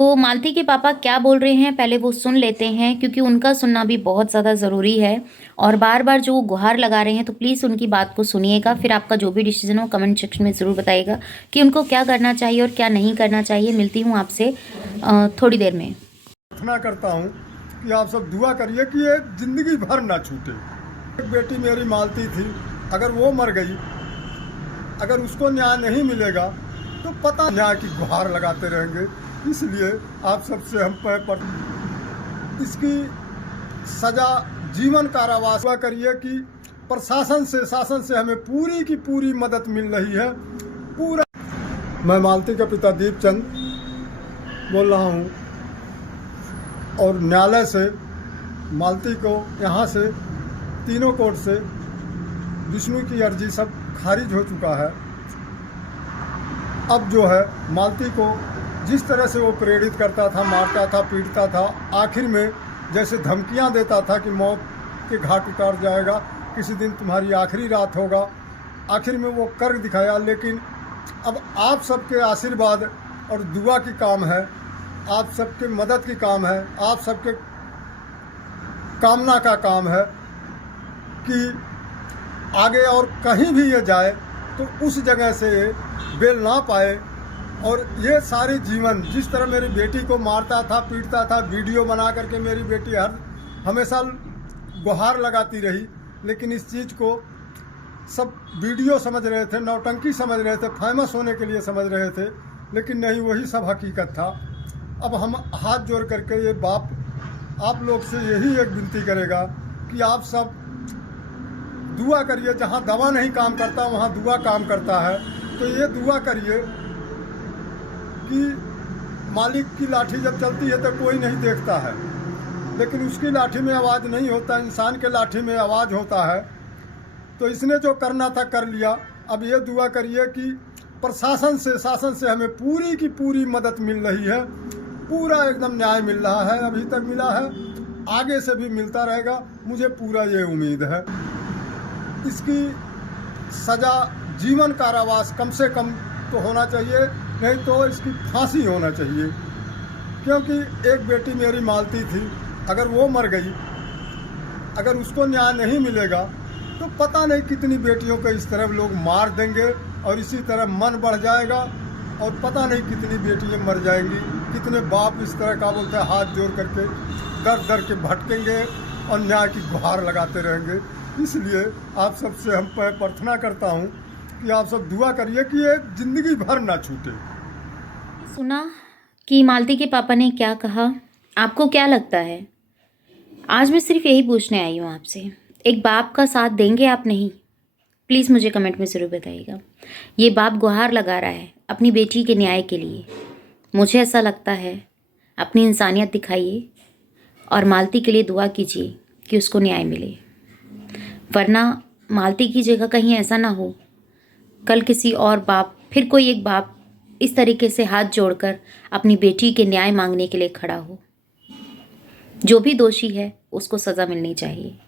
तो मालती के पापा क्या बोल रहे हैं पहले वो सुन लेते हैं, क्योंकि उनका सुनना भी बहुत ज़्यादा ज़रूरी है। और बार-बार जो वो गुहार लगा रहे हैं, तो प्लीज़ उनकी बात को सुनिएगा। फिर आपका जो भी डिसीज़न हो कमेंट सेक्शन में ज़रूर बताइएगा कि उनको क्या करना चाहिए और क्या नहीं करना चाहिए। मिलती हूँ आपसे थोड़ी देर में। प्रार्थना करता हूँ कि आप सब दुआ करिए कि ये ज़िंदगी भर ना छूटे। एक बेटी मेरी मालती थी, अगर वो मर गई, अगर उसको न्याय नहीं मिलेगा तो पता न्याय की गुहार लगाते रहेंगे। इसलिए आप सबसे हम पर इसकी सज़ा जीवन कारावास हुआ करिए कि प्रशासन से शासन से हमें पूरी की पूरी मदद मिल रही है। पूरा मैं मालती का पिता दीपचंद बोल रहा हूँ और न्यायालय से मालती को यहाँ से तीनों कोर्ट से विष्णु की अर्जी सब खारिज हो चुका है। अब जो है मालती को जिस तरह से वो प्रेरित करता था, मारता था, पीटता था, आखिर में जैसे धमकियां देता था कि मौत के घाट उतार जाएगा, किसी दिन तुम्हारी आखिरी रात होगा, आखिर में वो कर दिखाया। लेकिन अब आप सबके आशीर्वाद और दुआ की काम है, आप सबके मदद की काम है, आप सबके कामना का काम है कि आगे और कहीं भी ये जाए तो उस जगह से बेल ना पाए। और ये सारी जीवन जिस तरह मेरी बेटी को मारता था, पीटता था, वीडियो बना करके मेरी बेटी हमेशा गुहार लगाती रही, लेकिन इस चीज़ को सब वीडियो समझ रहे थे, नौटंकी समझ रहे थे, फेमस होने के लिए समझ रहे थे, लेकिन नहीं, वही सब हकीकत था। अब हम हाथ जोड़ करके ये बाप आप लोग से यही एक विनती करेगा कि आप सब दुआ करिए। जहाँ दवा नहीं काम करता वहाँ दुआ काम करता है, तो ये दुआ करिए कि मालिक की लाठी जब चलती है तो कोई नहीं देखता है, लेकिन उसकी लाठी में आवाज़ नहीं होता, इंसान के लाठी में आवाज़ होता है। तो इसने जो करना था कर लिया। अब ये दुआ करिए कि प्रशासन से शासन से हमें पूरी की पूरी मदद मिल रही है, पूरा एकदम न्याय मिल रहा है, अभी तक मिला है, आगे से भी मिलता रहेगा, मुझे पूरा ये उम्मीद है। इसकी सज़ा जीवन कारावास कम से कम तो होना चाहिए, नहीं तो इसकी फांसी होना चाहिए। क्योंकि एक बेटी मेरी मालती थी, अगर वो मर गई, अगर उसको न्याय नहीं मिलेगा तो पता नहीं कितनी बेटियों को इस तरह लोग मार देंगे और इसी तरह मन बढ़ जाएगा और पता नहीं कितनी बेटियां मर जाएंगी, कितने बाप इस तरह का बोलते हैं हाथ जोड़ करके दर दर के भटकेंगे और न्याय की गुहार लगाते रहेंगे। इसलिए आप सबसे हम प्रार्थना करता हूँ कि आप सब दुआ करिए कि ये ज़िंदगी भर ना छूटे। सुना कि मालती के पापा ने क्या कहा, आपको क्या लगता है? आज मैं सिर्फ यही पूछने आई हूँ आपसे, एक बाप का साथ देंगे आप? नहीं? प्लीज़ मुझे कमेंट में ज़रूर बताइएगा। ये बाप गुहार लगा रहा है अपनी बेटी के न्याय के लिए। मुझे ऐसा लगता है अपनी इंसानियत दिखाइए और मालती के लिए दुआ कीजिए कि उसको न्याय मिले, वरना मालती की जगह कहीं ऐसा ना हो कल किसी और बाप, फिर कोई एक बाप इस तरीके से हाथ जोड़कर अपनी बेटी के न्याय मांगने के लिए खड़ा हो। जो भी दोषी है उसको सज़ा मिलनी चाहिए।